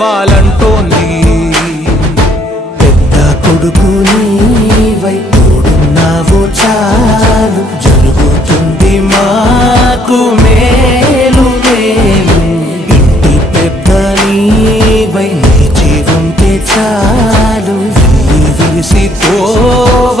కావాలంటోంది. పెద్ద కొడుకు నీవై తోడున్నావు చాలు. జరుగుతుంది మాకు మేలు మేలు. ఇంటి పెద్ద నీవై నిలిచి ఉంటే చాలు. విల్లి విరిసి పోవ